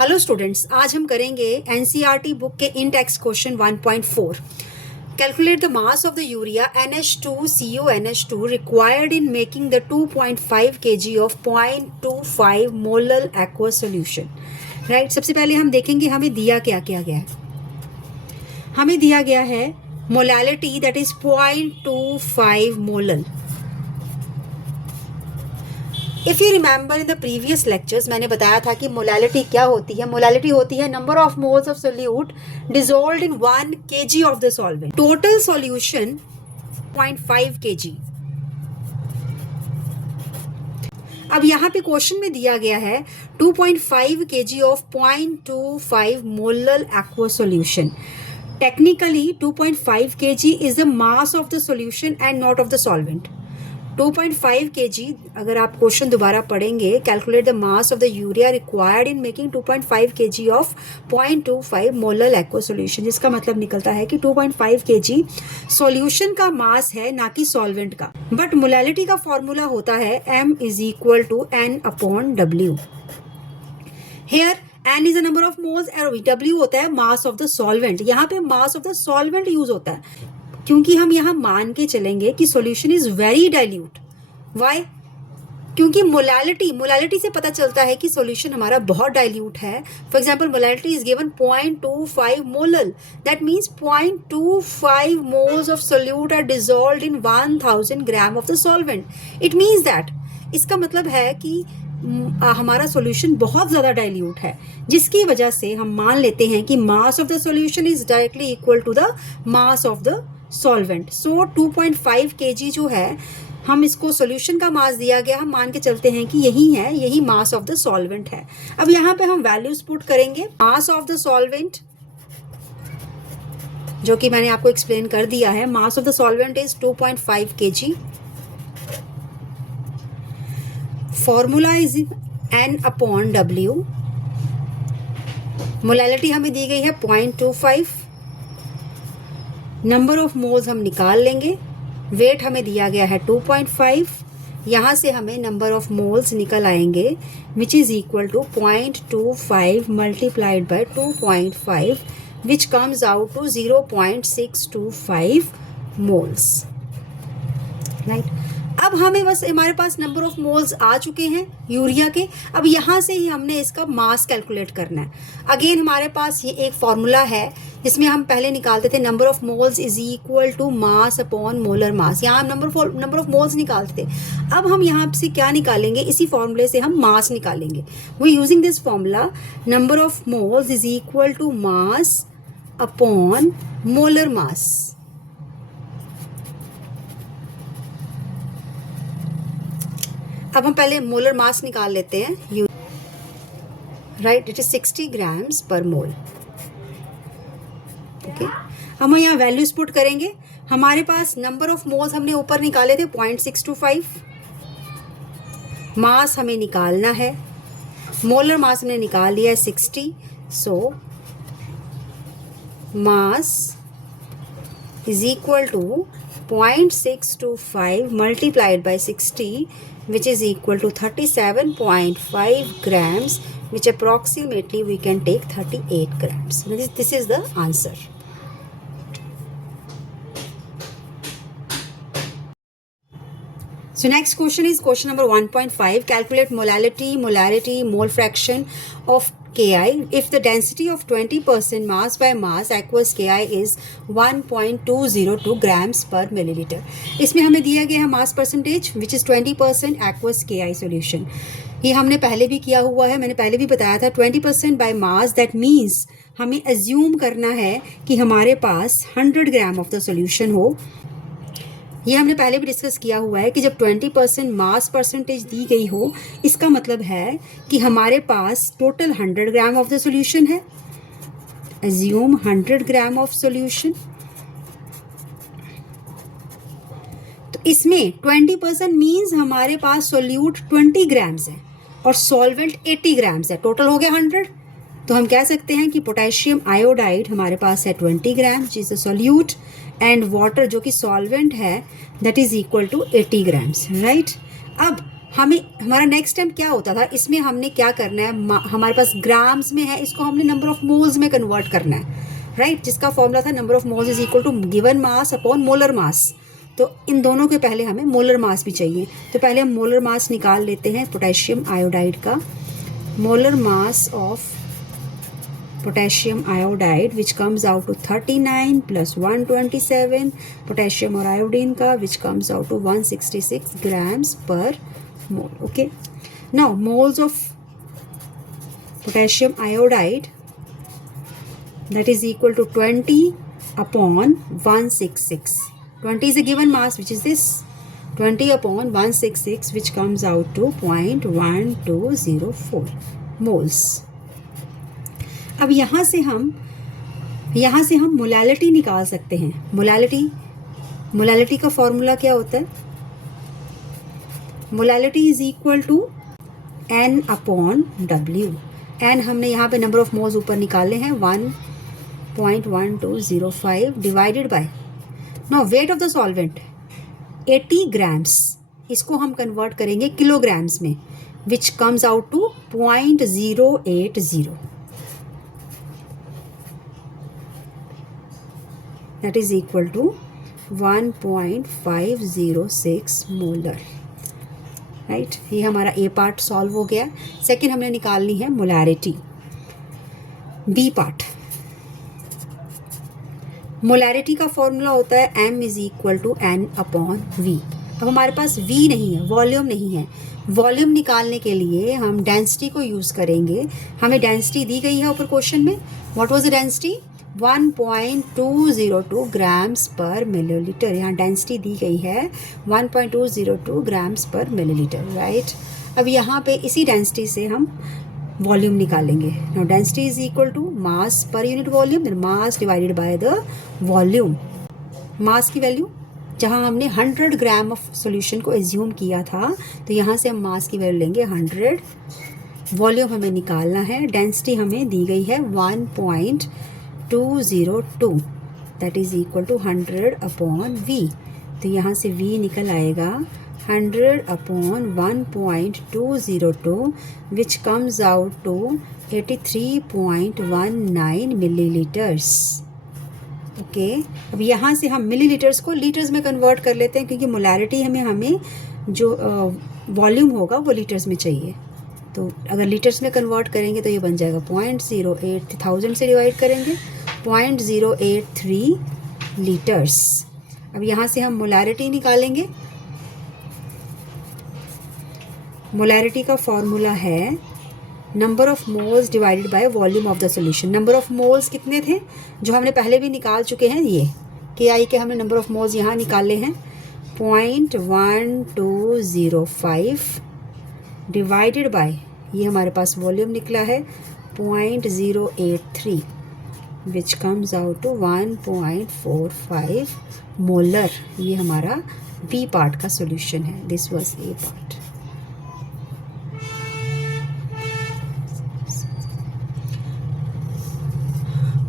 Hello students, आज हम करेंगे एनसीईआरटी बुक के in text question 1.4. Calculate the mass of the urea NH2CuNH2 required in making the 2.5 kg ऑफ 0.25 molar aqua solution. Right, सबसे पहले हम देखेंगे हमें दिया क्या क्या गया है. हमें दिया गया है molality that is 0.25 molar. If you remember in the previous lectures मैंने बताया था कि मोलैलिटी क्या होती है. मोलैलिटी होती है number of moles of solute dissolved in 1 kg of the solvent. Total solution 0.5 kg. अब यहाँ पे क्वेश्चन में दिया गया है 2.5 kg ऑफ 0.25 molar aqua solution. Technically 2.5 kg is the mass of the solution and not of the solvent. 2.5 kg, अगर आप क्वेश्चन दोबारा पढ़ेंगे, calculate the mass of the urea required in making 2.5 kg ऑफ 0.25 मोलर एक्वा सॉल्यूशन, जिसका मतलब निकलता है कि 2.5 kg सॉल्यूशन का मास है, ना कि सॉल्वेंट का. बट मोलैलिटी का फॉर्मूला होता है M is equal to N/W. Here N is the number of moles और W होता है मास ऑफ द सॉल्वेंट. यहाँ पे मास ऑफ द सॉल्वेंट यूज होता है क्योंकि हम यहाँ मान के चलेंगे कि solution is very dilute. Why? क्योंकि मोलैलिटी से पता चलता है कि सॉल्यूशन हमारा बहुत डाइल्यूट है. For example molality is given 0.25 molar. That means 0.25 moles of solute are dissolved in 1000 gram of the solvent. It means that, इसका मतलब है कि हमारा सॉल्यूशन बहुत ज़्यादा डाइल्यूट है, जिसकी वजह से हम मान लेते हैं कि mass of the solution is directly equal to the mass of the solvent. So 2.5 kg जो है, हम इसको सॉल्यूशन का मास दिया गया, हम मान के चलते हैं कि यही है, यही मास ऑफ द सॉल्वेंट है. अब यहाँ पे हम वैल्यूज पुट करेंगे. मास ऑफ द सॉल्वेंट, जो कि मैंने आपको एक्सप्लेन कर दिया है, मास of the solvent is 2.5 kg. Formula is N/W. Molality हमें दी गई है 0.25. नंबर ऑफ मोल्स हम निकाल लेंगे. वेट हमें दिया गया है 2.5. यहाँ से हमें नंबर ऑफ मोल्स निकल आएंगे which is equal to 0.25 multiplied by 2.5 which comes out to 0.625 moles. Right, अब हमें बस हमारे पास नंबर ऑफ मोल्स आ चुके हैं यूरिया के. अब यहाँ से ही हमने इसका मास कैलकुलेट करना है. अगेन हमारे पास ये एक फॉर्मूला है जिसमें हम पहले निकालते थे number of moles is equal to mass upon molar mass. यहाँ हम नंबर ऑफ मोल्स निकालते थे. अब हम यहाँ से क्या निकालेंगे, इसी फॉर्मूले से हम मास निकालेंगे. We using this formula, number of moles is equal to mass upon molar mass. अब हम पहले मोलर मास निकाल लेते हैं. राइट, इट इज 60 ग्राम्स पर मोल. ओके, हम यहाँ वैल्यूज पुट करेंगे. हमारे पास नंबर ऑफ मोल्स हमने ऊपर निकाले थे 0.625. मास हमें निकालना है. मोलर मास हमने निकाल लिया है 60. So mass is equal to 0.625 multiplied by 60 which is equal to 37.5 grams, which approximately we can take 38 grams. This is the answer. So next question is question number 1.5. Calculate molarity, mole fraction of Ki if the density of 20% mass by mass aqueous Ki is 1.202 grams per milliliter. इसमें हमें दिया गया है mass percentage which is 20% aqueous Ki solution. ये हमने पहले भी किया हुआ है, मैंने पहले भी बताया था 20% बाय मास. दैट मीन्स हमें एज्यूम करना है कि हमारे पास 100 ग्राम ऑफ द सॉल्यूशन हो. ये हमने पहले भी डिस्कस किया हुआ है कि जब 20% मास परसेंटेज दी गई हो, इसका मतलब है कि हमारे पास total 100 gram of the solution है. Assume 100 gram of solution. तो इसमें 20% मीन्स हमारे पास सोल्यूट 20 ग्राम्स है और सॉल्वेंट 80 ग्राम्स है. टोटल हो गया 100. तो हम कह सकते हैं कि पोटेशियम आयोडाइड हमारे पास है 20 gram which is a solute, and water जो कि सॉल्वेंट है that is equal to 80 grams. Right, अब हमें हमारा नेक्स्ट स्टेप क्या होता था, इसमें हमने क्या करना है, हमारे पास ग्राम्स में है, इसको हमने नंबर ऑफ मोल्स में कन्वर्ट करना है, राइट, जिसका फॉर्मूला था number of moles is equal to given mass upon molar mass. तो इन दोनों के पहले हमें मोलर मास भी चाहिए, तो पहले हम मोलर मास निकाल लेते हैं पोटेशियम आयोडाइड का। Molar mass of potassium iodide which comes out to 39 plus 127 potassium और iodine का which comes out to 166 grams per mole. Okay, now moles of potassium iodide, that is equal to 20 upon 166. 20 is a given mass, which is this 20 upon 166, which comes out to 0.1204 moles. अब यहाँ से हम molality निकाल सकते हैं। Molality का formula क्या होता है, molality is equal to N upon W। N हमने यहाँ पे नंबर ऑफ मोल्स ऊपर निकाले हैं 1.1205 divided by, now weight of the solvent 80 grams, इसको हम कन्वर्ट करेंगे किलोग्राम्स में, which comes out to 0.080, that is equal to 1.506 molar, right. ये हमारा ए पार्ट सॉल्व हो गया। सेकेंड हमने निकालनी है मोलैरिटी, बी पार्ट। मोलैरिटी का फॉर्मूला होता है M is equal to N upon V। अब हमारे पास V नहीं है, वॉल्यूम नहीं है। वॉल्यूम निकालने के लिए हम डेंसिटी को यूज़ करेंगे। हमें डेंसिटी दी गई है ऊपर क्वेश्चन में, what was the density, 1.202 grams पर मिलीलीटर। यहाँ डेंसिटी दी गई है 1.202 ग्राम्स पर मिलीलीटर, राइट। अब यहाँ पे इसी डेंसिटी से हम वॉल्यूम निकालेंगे। Now density is equal to mass per unit volume, then mass divided by the volume. Mass की वैल्यू जहाँ हमने 100 ग्राम ऑफ सॉल्यूशन को एज्यूम किया था, तो यहाँ से हम मास की वैल्यू लेंगे 100। वॉल्यूम हमें निकालना है, डेंसिटी हमें दी गई है 1.202, that is equal to 100 upon V। तो यहाँ से V निकल आएगा 100 upon 1.202, which comes out to 83.19 millilitres. Okay, अब यहाँ से हम मिलीलीटर्स को लीटर्स में कन्वर्ट कर लेते हैं, क्योंकि मोलैरिटी हमें जो वॉल्यूम होगा वो लीटर्स में चाहिए। तो अगर लीटर्स में कन्वर्ट करेंगे तो ये बन जाएगा 0.08, 1000 से डिवाइड करेंगे 0.083 लीटर्स। अब यहाँ से हम मोलैरिटी निकालेंगे। मोलैरिटी का फॉर्मूला है number of moles divided by volume of the solution. Number of moles कितने थे जो हमने पहले भी निकाल चुके हैं, ये KI के हमने नंबर ऑफ मोल्स यहाँ निकाले हैं 0.1205 डिवाइडेड बाय, ये हमारे पास वॉल्यूम निकला है 0.083, which comes out to 1.45 molar. ये हमारा बी पार्ट का सॉल्यूशन है, दिस वाज ए पार्ट।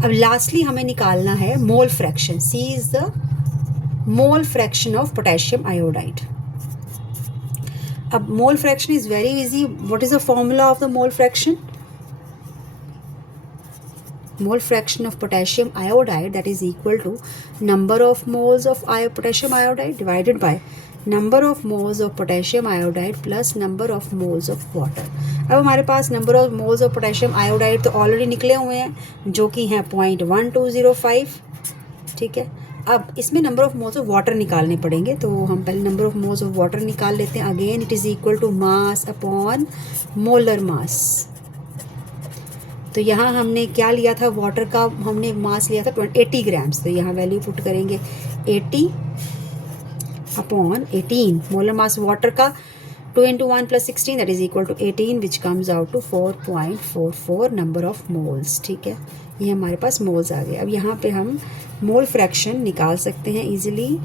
अब लास्टली हमें निकालना है mole fraction. C is the mole fraction of potassium iodide. अब mole fraction is very easy. What is the formula of the mole fraction? Mole fraction of potassium iodide, that is equal to number of moles of potassium iodide divided by number of moles of potassium iodide plus number of moles of water। अब हमारे पास number of moles of potassium iodide तो already निकले हुए हैं, जो कि हैं 0.1205, ठीक है। अब इसमें number of moles of water निकालने पड़ेंगे, तो हम पहले number of moles of water निकाल लेते हैं। Again it is equal to mass upon molar mass. तो यहाँ हमने क्या लिया था, वाटर का हमने मास लिया था 80 ग्राम्स, तो यहाँ वैल्यू पुट करेंगे 80 अपॉन 18। मोलर मास वाटर का 2 into 1 plus 16, that is equal to 18, which comes out to 4.44 number of moles, ठीक है। ये हमारे पास मोल्स आ गए। अब यहाँ पे हम मोल फ्रैक्शन निकाल सकते हैं इजीली।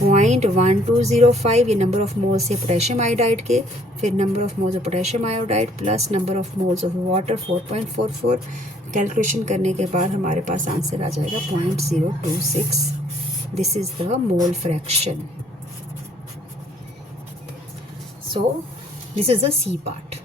0.1205 ये नंबर ऑफ मोल्स है पोटेशियम आयोडाइड के, फिर number of moles of potassium iodide plus number of moles of water 4.44। Calculation करने के बाद हमारे पास आंसर आ जाएगा 0.026। This is the mole fraction. So this is the C part.